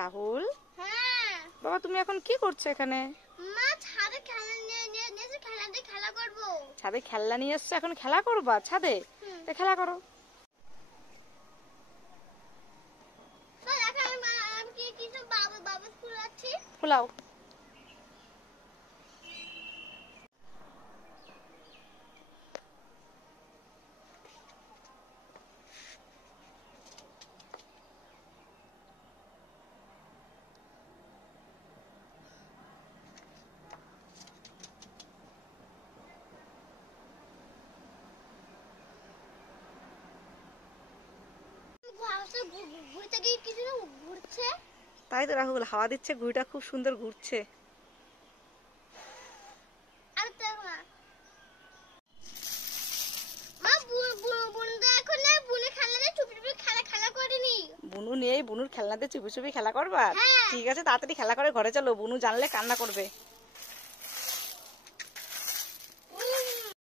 রাহুল, হ্যাঁ বাবা তুমি এখন কি করছো এখানে? মা ছাদে খেলা নিয়ে খেলা দিয়ে খেলা করব। ছাদে খেলনা নিয়ে এসছো, এখন খেলা করবা ছাদে? তা খেলা করো। তো দেখো আমি কি বাবা স্কুল আছি। খোলাও। ঘুরতে গিয়ে কিছু ঘুরছে। তাই তো রাহুল, হাওয়া দিচ্ছে, ঘুড়িটা খুব সুন্দর ঘুরছে। আর দেখো মা বুনু এখন বুনে খেলা দিয়ে চুপি চুপি খেলা করেনি। বুনু নেই, বুনুর খেলনাতে চুপি চুপি খেলা করবা? হ্যাঁ। ঠিক আছে, তাড়াতাড়ি খেলা করে ঘরে চলো, বুনু জানলে কান্না করবে।